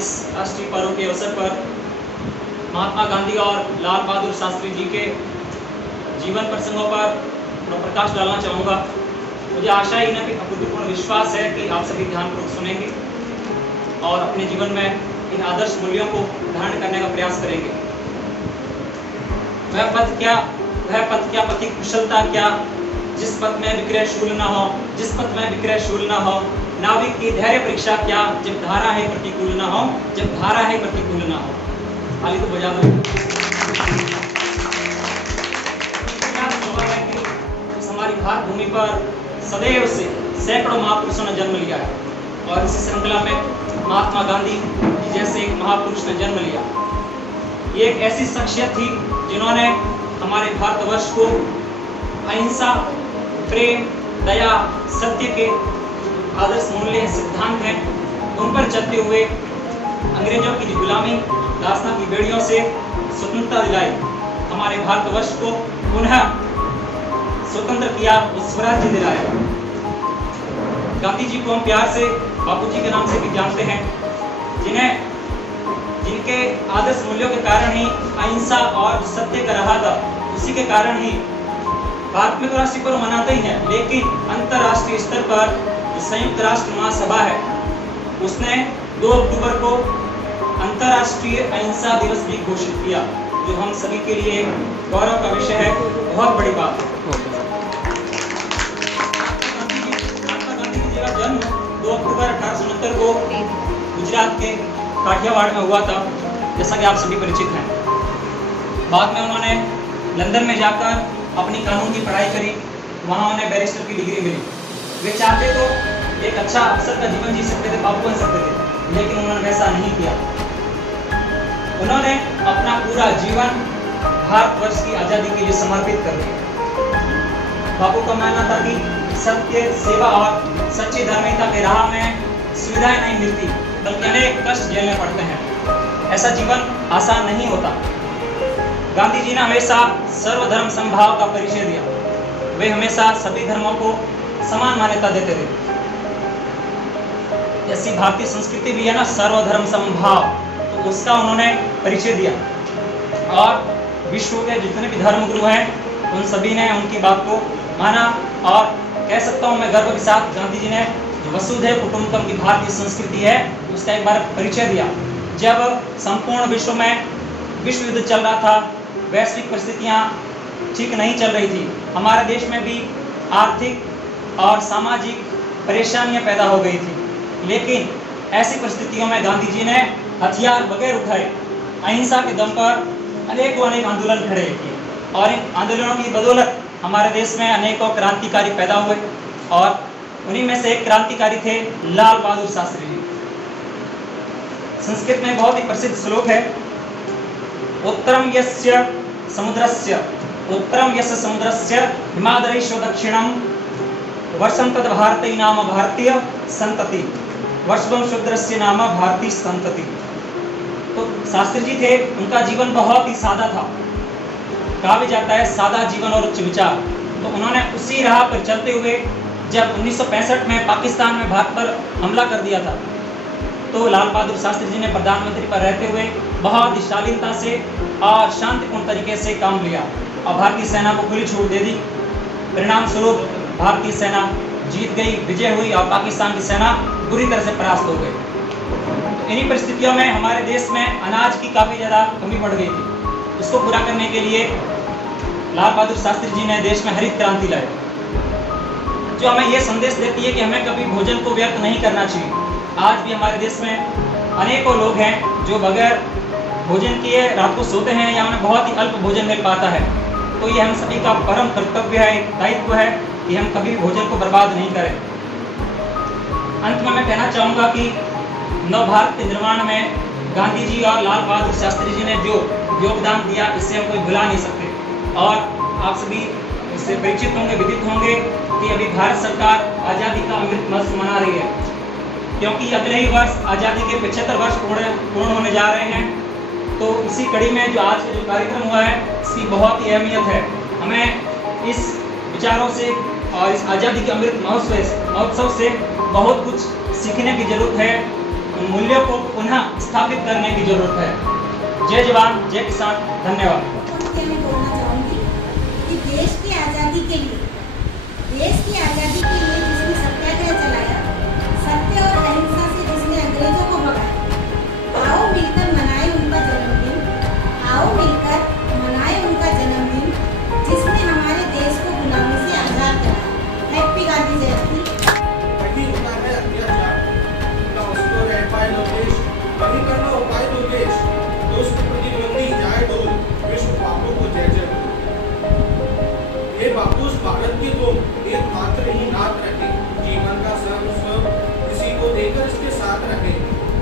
इस राष्ट्रीय पर्व के अवसर पर महात्मा गांधी और लाल बहादुर शास्त्री जी के जीवन प्रसंगों पर थोड़ा प्रकाश डालना चाहूँगा। मुझे आशा ही न कि अपूर्वपूर्ण विश्वास है कि आप सभी ध्यानपूर्वक सुनेंगे और अपने जीवन में इन आदर्श मूल्यों को धारण करने का प्रयास करेंगे। वह पथ क्या पथि कुशलता क्या, जिस पथ में विक्रय शूल न हो, जिस पथ में विक्रय शूल न हो। नाविक की धैर्य परीक्षा क्या, जब धारा है प्रतिकूल न हो, जब धारा है प्रतिकूल न हो। खाली तो बजा दो। हमारी भारत भूमि पर सदैव से सैकड़ों महापुरुषों ने जन्म लिया है और इसी श्रृंखला में महात्मा गांधी जी जैसे एक महापुरुष ने जन्म लिया। ये एक ऐसी शख्सियत थी जिन्होंने हमारे भारतवर्ष को अहिंसा, प्रेम, दया, सत्य के आदर्श मूल्य सिद्धांत हैं उन पर चलते हुए अंग्रेजों की गुलामी, दास्तां की बेड़ियों से स्वतंत्रता दिलाई, हमारे भारतवर्ष को पुनः स्वतंत्र किया, स्वराज्य दिलाया। गांधी जी को हम प्यार से बापूजी के नाम से भी जानते हैं, जिनके आदर्श मूल्यों के कारण ही अहिंसा और सत्य का रहा था, उसी के कारण ही भारत में तो राष्ट्रीय पर्व मनाते ही हैं, लेकिन अंतर्राष्ट्रीय स्तर पर संयुक्त राष्ट्र महासभा है, उसने 2 अक्टूबर को अंतर्राष्ट्रीय अहिंसा दिवस भी घोषित किया, जो हम सभी के लिए गौरव का विषय है, बहुत बड़ी बात है। महात्मा गांधी जी का जन्म 2 अक्टूबर 1869 को गुजरात के काठियावाड़ में हुआ था, जैसा कि आप सभी परिचित हैं। बाद में उन्होंने लंदन में जाकर अपनी कानून की पढ़ाई करी, वहाँ उन्हें बैरिस्टर की डिग्री मिली। वे चाहते तो एक अच्छा अफसर का जीवन जी सकते थे, बाबू बन सकते थे, लेकिन उन्होंने वैसा नहीं किया। उन्होंने अपना पूरा जीवन भारतवर्ष की आज़ादी के लिए समर्पित कर दिया। बापू का मानना था कि सत्य, सेवा और सच्ची धार्मिकता के राह में सुविधाएं नहीं मिलती, बल्कि अनेक कष्ट झेलने पड़ते हैं। ऐसा जीवन आसान नहीं होता। गांधी जी ने हमेशा सर्वधर्म समभाव का परिचय दिया। वे हमेशा सभी धर्मों को समान मान्यता देते थे। जैसी भारतीय संस्कृति भी है ना, सर्वधर्म समभाव, तो उसका उन्होंने परिचय दिया और विश्व के जितने भी धर्मगुरु हैं उन सभी ने उनकी बात को माना। और कह सकता हूँ मैं गर्व के साथ, गांधी जी ने जो वसुधैव कुटुंबकम की भारतीय संस्कृति है उसका एक बार परिचय दिया। जब संपूर्ण विश्व में विश्व युद्ध चल रहा था, वैश्विक परिस्थितियाँ ठीक नहीं चल रही थी, हमारे देश में भी आर्थिक और सामाजिक परेशानियां पैदा हो गई थी, लेकिन ऐसी परिस्थितियों में गांधी जी ने हथियार बगैर उठाए अहिंसा के दम पर अनेक आंदोलन खड़े किए और इन आंदोलनों की बदौलत हमारे देश में अनेकों क्रांतिकारी पैदा हुए और उन्हीं में से एक क्रांतिकारी थे लाल बहादुर शास्त्री जी। संस्कृत में बहुत ही प्रसिद्ध श्लोक है, उत्तरम यस्य समुद्रस्य हिमाद्रैश्व दक्षिणम वर्षम तद भारती नाम भारतीय संतति वर्षम शूद्रस्य नाम भारतीय संतति। तो शास्त्री जी थे, उनका जीवन बहुत ही सादा था। कहा भी जाता है सादा जीवन और उच्च विचार। तो उन्होंने उसी राह पर चलते हुए जब 1965 में पाकिस्तान में भारत पर हमला कर दिया था, तो लाल बहादुर शास्त्री जी ने प्रधानमंत्री पर रहते हुए बहुत ही शालीनता से और शांतिपूर्ण तरीके से काम लिया और भारतीय सेना को खुली छूट दे दी। परिणाम स्वरूप भारतीय सेना जीत गई, विजय हुई और पाकिस्तान की सेना बुरी तरह से परास्त हो गई। तो इन्हीं परिस्थितियों में हमारे देश में अनाज की काफ़ी ज़्यादा कमी बढ़ गई थी। उसको पूरा करने के लिए लाल बहादुर शास्त्री जी ने देश में हरित क्रांति लाई, जो हमें ये संदेश देती है कि हमें कभी भोजन को व्यर्थ नहीं करना चाहिए। आज भी हमारे देश में अनेकों लोग हैं जो बगैर भोजन किए रात को सोते हैं या उन्हें बहुत ही अल्प भोजन मिल पाता है। तो ये हम सभी का परम कर्तव्य है, दायित्व है कि हम कभी भोजन को बर्बाद नहीं करें। अंत में मैं कहना चाहूँगा कि नव भारत के निर्माण में गांधी जी और लाल बहादुर शास्त्री जी ने जो योगदान दिया, इससे हम कोई भुला नहीं सकते। और आप सभी इससे परिचित होंगे, विदित होंगे कि अभी भारत सरकार आज़ादी का अमृत महोत्सव मना रही है, क्योंकि अगले ही वर्ष आज़ादी के 75 वर्ष पूर्ण होने जा रहे हैं। तो इसी कड़ी में जो आज का जो कार्यक्रम हुआ है, इसकी बहुत ही अहमियत है। हमें इस विचारों से और इस आज़ादी के अमृत महोत्सव से बहुत कुछ सीखने की जरूरत है। मूल्यों को पुनः स्थापित करने की जरूरत है। जय जवान जय किसान, धन्यवाद। मैं बोलना चाहूँगी कि देश की आज़ादी के लिए जिसने सत्याग्रह चलाया, सत्य और अहिंसा से जिसने अंग्रेजों को भगाया, आओ मिलकर मनाए उनका जन्मदिन, जिसने हमारे देश को गुलामी से आज़ाद कराया। हैप्पी गांधी जयंती। वही होता है अत्याचार का उसको है पाए लो देश, वही करना उपाय लो देश, दोस्त प्रतिद्वंदी जाए डोल, विश्व बापू को जय जय बोल। हे बापूस भारत के तुम एकमात्र ही नाथ रखे, जीवन का सर्वस्व किसी को देकर इसके साथ रखे।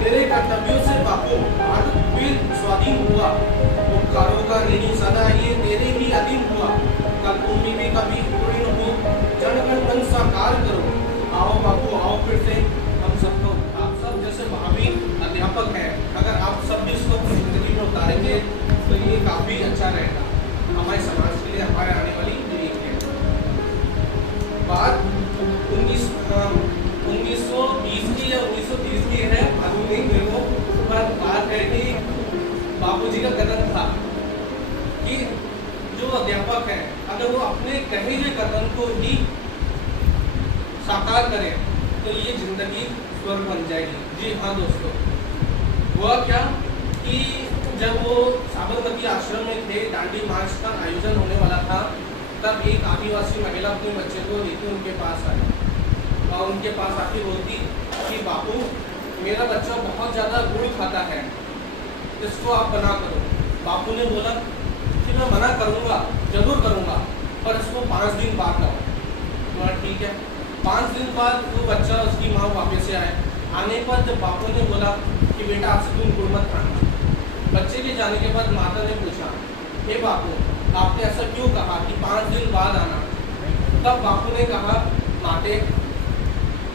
तेरे कर्तव्यों से बापू भारत फिर स्वाधीन हुआ, उपकारों का ऋणी सदा ये तेरे ही अधीन हुआ। कल तुम भी कभी पूर्ण हो, जनगण मन साकार करो। आओ बापू आओ फिर से हम सबको, आप सब जैसे भावी अध्यापक हैं, अगर आप सब भी इसको अपनी जिंदगी में उतारेंगे तो ये काफी अच्छा रहेगा हमारे समाज के लिए, हमारे आने वाली पीढ़ी के लिए। बात 1920 की या 1930 की है, मालूम नहीं मेरे को, पर बात है कि बापूजी का कथन था कि जो अध्यापक है अगर वो अपने कहे हुए कथन को ही साकार करें तो ये जिंदगी स्वर्ग बन जाएगी। जी हाँ दोस्तों, वह क्या कि जब वो साबरमती आश्रम में थे, दांडी मार्च का आयोजन होने वाला था, तब एक आदिवासी महिला अपने बच्चे को लेकर उनके पास आई और उनके पास आके बोलती कि बापू मेरा बच्चा बहुत ज़्यादा गुड़ खाता है, इसको आप मना करो। बापू ने बोला कि मैं मना करूँगा, जरूर करूँगा, पर इसको 5 दिन बाद लाओ। बोला ठीक है। 5 दिन बाद वो बच्चा, उसकी माँ वापस से आए। आने पर जब बापू ने बोला कि बेटा आपसे तुम गुड़ मत खाना, बच्चे के जाने के बाद माता ने पूछा हे बापू आपने ऐसा क्यों कहा कि 5 दिन बाद आना? तब बापू ने कहा माते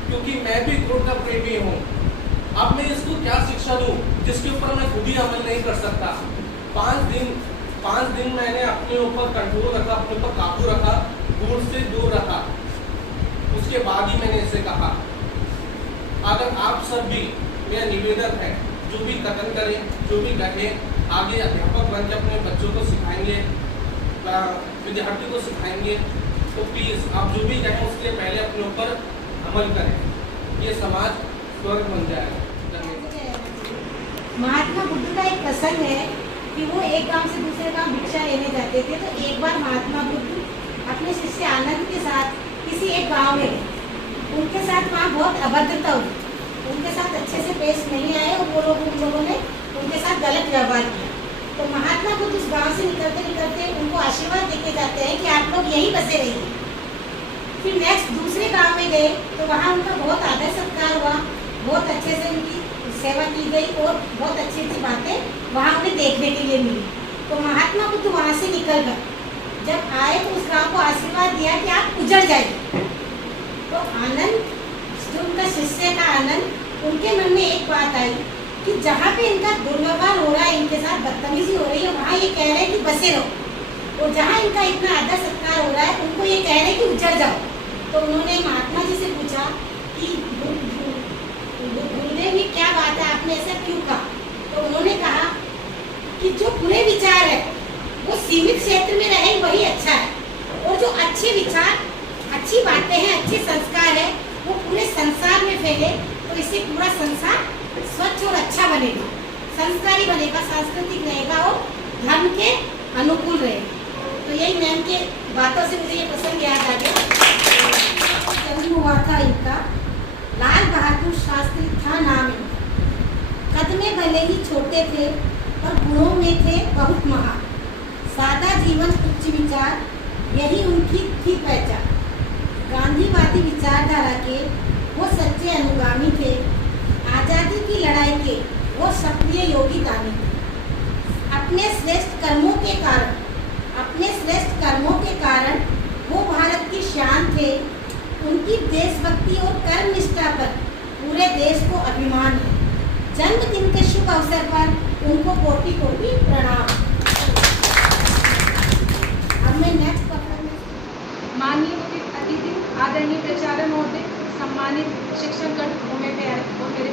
क्योंकि मैं भी गुड़ का प्रेमी हूँ, अब मैं इसको क्या शिक्षा दूँ जिसके ऊपर मैं खुद ही अमल नहीं कर सकता। 5 दिन मैंने अपने ऊपर कंट्रोल रखा, अपने ऊपर काबू रखा, गुड़ से दूर रखा, उसके बाद ही मैंने इसे कहा। अगर आप सब भी, मेरा निवेदन है, जो भी कथन करें, जो भी कहें, आगे अध्यापक बन के अपने बच्चों को सिखाएंगे, विद्यार्थी को सिखाएंगे, तो प्लीज़ आप जो भी कहें उसके लिए पहले अपने ऊपर अमल करें, ये समाज स्वर्ग बन जाएगा। महात्मा बुद्ध का एक प्रसंग है कि वो एक गांव से दूसरे गांव भिक्षा लेने जाते थे। तो एक बार महात्मा बुद्ध अपने शिष्य आनंद के साथ किसी एक गांव में गए। उनके साथ वहाँ बहुत अभद्रता हुई, उनके साथ अच्छे से पेश नहीं आए और उन लोगों ने उनके साथ गलत व्यवहार किया। तो महात्मा बुद्ध उस गांव से निकलते निकलते उनको आशीर्वाद देके जाते हैं कि आप लोग यहीं बसे रहिए। फिर नेक्स्ट दूसरे गांव में गए तो वहाँ उनका बहुत आदर सत्कार हुआ, बहुत अच्छे से उनकी सेवा की गई और बहुत अच्छी अच्छी बातें वहाँ उन्हें देखने के लिए मिली। तो महात्मा बुद्ध वहाँ से निकल गए, जब आए तो उस गांव को आशीर्वाद दिया कि आप उजड़ जाइए। तो आनंद, जो उनका शिष्य था आनंद, उनके मन में एक बात आई कि जहाँ पे इनका दुर्व्यवहार हो रहा है, इनके साथ बदतमीजी हो रही है, वहाँ ये कह रहे हैं कि बसे रहो, और जहाँ इनका इतना आदर सत्कार हो रहा है उनको ये कह रहे हैं कि उजड़ जाओ। तो उन्होंने महात्मा जी से पूछा कि गुरुदेव ये क्या बात है, आपने ऐसा क्यों कहा? तो उन्होंने कहा कि जो बुरे विचार है वो सीमित क्षेत्र में रहे वही अच्छा है, और जो अच्छे विचार, अच्छी बातें हैं, अच्छे संस्कार है, वो पूरे संसार में फैले, तो इससे पूरा संसार स्वच्छ और अच्छा बनेगा, संस्कारी बनेगा, सांस्कृतिक रहेगा और धर्म के अनुकूल रहेगा। तो यही मैम के बातों से मुझे ये प्रसंग याद आ गया। जन्म हुआ था इनका, लाल बहादुर शास्त्री था नाम इनका। कद में भले ही छोटे थे और गुणों में थे बहुत महान। सादा जीवन, उच्च विचार, यही उनकी थी पहचान। गांधीवादी विचारधारा के वो सच्चे अनुगामी थे। आज़ादी की लड़ाई के वो सक्रिय योगदानी थे। अपने श्रेष्ठ कर्मों के कारण वो भारत की शान थे। उनकी देशभक्ति और कर्म निष्ठा पर पूरे देश को अभिमान है। जन्मदिन के शुभ अवसर पर उनको कोटि कोटि प्रणाम। अब मैं नेक्स्ट पत्र में माननीय मुख्य अतिथि, आदरणीय प्राचार्य महोदय, सम्मानित शिक्षकगण और मेरे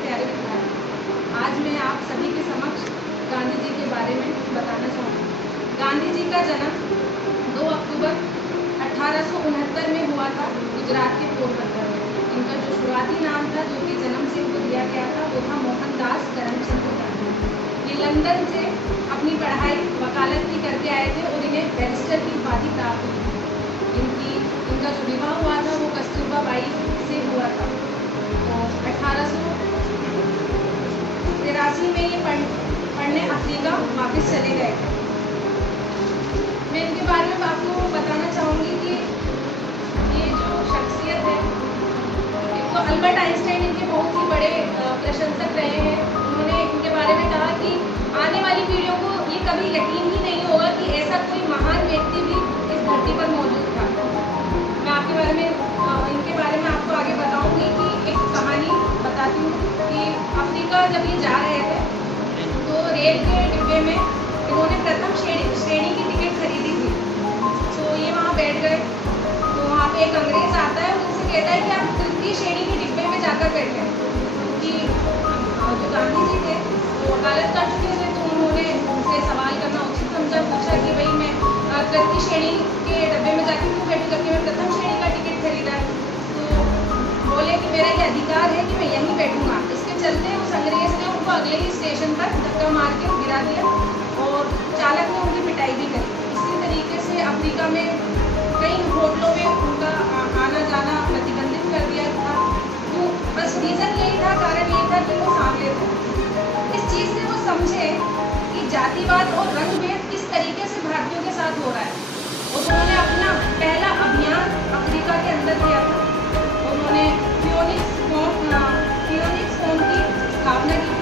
प्यारे विद्यार्थी, आज मैं आप सभी के समक्ष गांधी जी के बारे में बताना चाहूँगी। गांधी जी का जन्म 2 अक्टूबर 1869 में हुआ था गुजरात के पोरबंदर में। इनका जो शुरुआती नाम था, जो कि जन्म से इनको दिया गया था, वो था मोहनदास करमचंद गांधी। ये लंदन से अपनी पढ़ाई वकालत की करके आए थे और इन्हें बैरिस्टर की उपाधि प्राप्त हुई थी। इनका जो विवाह हुआ था वो कस्तूरबा बाई से हुआ था। तो 1883 में ये पढ़ने अफ्रीका वापस चले गए थे। मैं इनके बारे में आपको बताना चाहूँगी कि ये जो शख्सियत है, एक तो अल्बर्ट आइंस्टाइन इनके बहुत ही बड़े प्रशंसक रहे हैं। उन्होंने इनके बारे में कहा कि आने वाली पीढ़ियों को ये कभी यकीन ही नहीं होगा कि ऐसा कोई महान व्यक्ति भी इस धरती पर मौजूद था। मैं आपके बारे में इनके बारे में आपको आगे बताऊंगी कि एक कहानी बताती हूँ कि अफ्रीका जब ये जा रहे थे तो रेल के डिब्बे में इन्होंने प्रथम श्रेणी की टिकट खरीदी थी। तो ये वहाँ बैठ गए, तो वहाँ पे एक अंग्रेज आता है और उनसे कहता है कि आप तृतीय श्रेणी के डिब्बे में जाकर बैठे। क्योंकि जो गांधी जी थे वो वकालत कर चुके थे, तो उन्होंने उनसे सवाल करना उचित समझा। पूछा कि भाई मैं तृतीय श्रेणी के डब्बे में जाके क्यों बैठूँ, जबकि मैं प्रथम श्रेणी का टिकट खरीदा है। तो बोले कि मेरा ये अधिकार है कि मैं यहीं बैठूंगा। इसके चलते उस अंग्रेज ने उनको अगले ही स्टेशन पर धक्का मार के गिरा दिया और चालक ने उनकी पिटाई भी करी। इसी तरीके से अफ्रीका में कई होटलों में उनका आना जाना प्रतिबंधित कर दिया था। तो बस रीज़न यही था, कारण यही था कि वो सांवले थे। इस चीज़ से वो समझे कि जातिवाद और रंगभेद किस तरीके से भारतीयों के साथ हो रहा है। और उन्होंने अपना पहला अभियान अफ्रीका के अंदर किया था। उन्होंने फियोनिक्स फॉर्म की स्थापना की थी।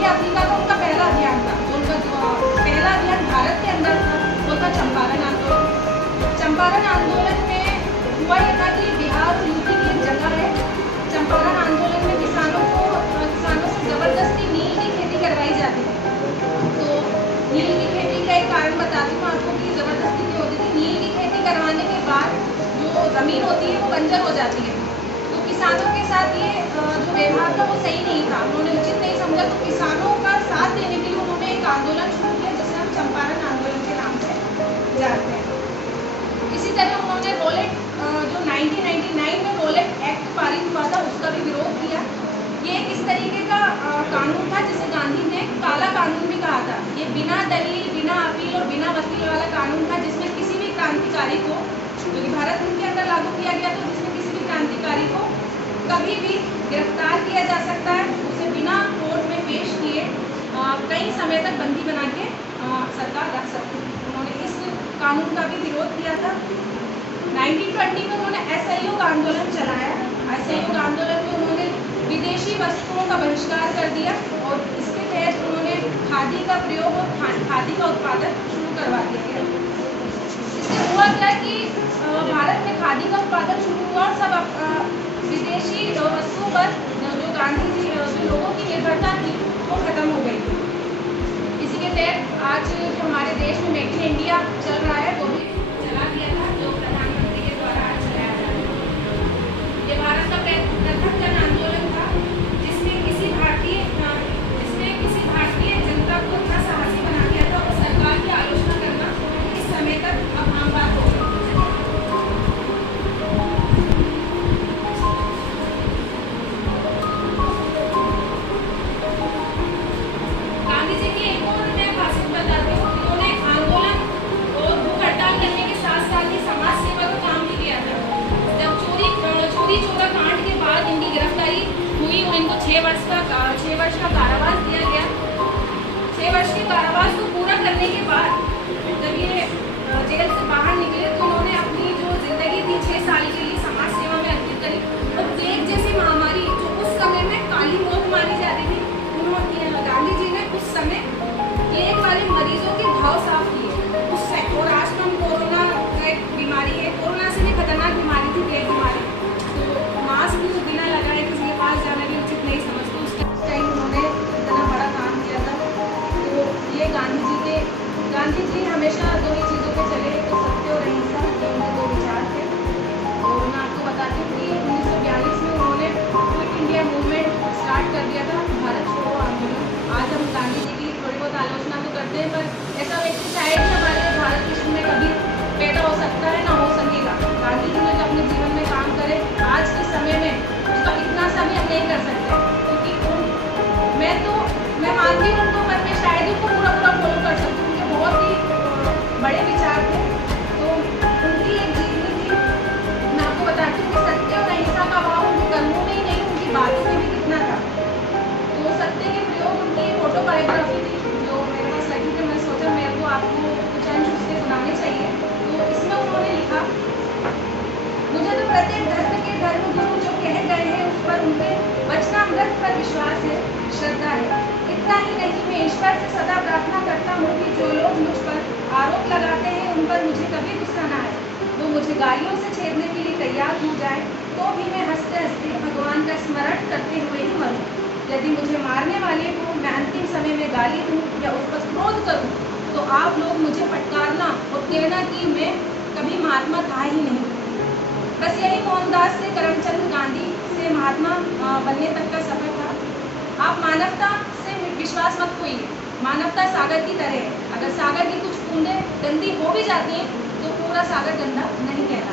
ये अफ्रीका का उनका पहला अभियान था। उनका पहला अभियान भारत के अंदर था, वो था चंपारण आंदोलन। चंपारण आंदोलन में हुआ ये था कि बिहार और यूपी की एक जगह है। चंपारण आंदोलन में किसानों से ज़बरदस्ती नील की खेती करवाई जाती थी। तो नील की खेती का एक कारण बताती हूँ आपको कि ज़बरदस्ती क्यों होती थी। नील की खेती करवाने के बाद जो ज़मीन होती है वो बंजर हो जाती है। तो किसानों के साथ ये जो व्यवहार था वो सही नहीं था, उन्होंने उचित नहीं समझा। तो किसानों का साथ देने के लिए उन्होंने एक आंदोलन शुरू किया जिसे हम चंपारण आंदोलन के नाम से जानते हैं। इसी तरह उन्होंने रोलेट जो 1999 में रोलेट एक्ट पारित हुआ था उसका भी विरोध किया। ये एक इस तरीके का कानून था जिसे गांधी ने काला कानून भी कहा था। ये बिना दलील, बिना अपील और बिना वकील वाला कानून था, जिसमें किसी भी क्रांतिकारी को, जो कि भारत के अंदर लागू किया गया था, जिसमें किसी भी क्रांतिकारी को कभी भी गिरफ्तार किया जा सकता है। उसे बिना कोर्ट में पेश किए कई समय तक बंदी बना के सरकार रख सकती है। उन्होंने इस कानून का भी विरोध किया था। 1920 में उन्होंने असहयोग आंदोलन चलाया। असहयोग आंदोलन में उन्होंने विदेशी वस्तुओं का बहिष्कार कर दिया और इसके तहत उन्होंने खादी का प्रयोग और खादी का उत्पादन शुरू करवा दिया गया। इससे हुआ क्या कि भारत में खादी का उत्पादन शुरू हुआ और सब विदेशी वस्तुओं पर जो गांधी जी जो लोगों की निर्भरता थी वो खत्म हो गई। इसी के तहत आज जो हमारे देश में मेक इन इंडिया चल रहा है वो भी चला दिया था, जो प्रधानमंत्री के द्वारा आज चलाया जा रहा है। ये भारत का प्रथम जन आंदोलन था जिसमें किसी भारतीय जनता को इतना साहसी बना दिया था और सरकार की आलोचना करना इस समय तक अब आम बात हो गई। प्रत्येक धर्म के धर्मगुरु जो कह गए हैं उस पर उनके वचनामृत पर विश्वास है, श्रद्धा है। इतना ही नहीं, मैं ईश्वर से सदा प्रार्थना करता हूँ कि जो लोग मुझ पर आरोप लगाते हैं उन पर मुझे कभी गुस्सा ना आए। वो मुझे गालियों से छेड़ने के लिए तैयार हो जाए तो भी मैं हंसते हंसते भगवान का स्मरण करते हुए ही मरूँ। यदि मुझे मारने वाले को मैं अंतिम समय में गाली दूँ या उस पर क्रोध करूँ तो आप लोग मुझे फटकारना और कहना कि मैं कभी महात्मा था ही नहीं। बस यही मोहनदास से करमचंद गांधी से महात्मा बनने तक का सफर था। आप मानवता से विश्वास मत खोइए। मानवता सागर की तरह है, अगर सागर की कुछ बूंदें गंदी हो भी जाती हैं तो पूरा सागर गंदा नहीं कहलाता।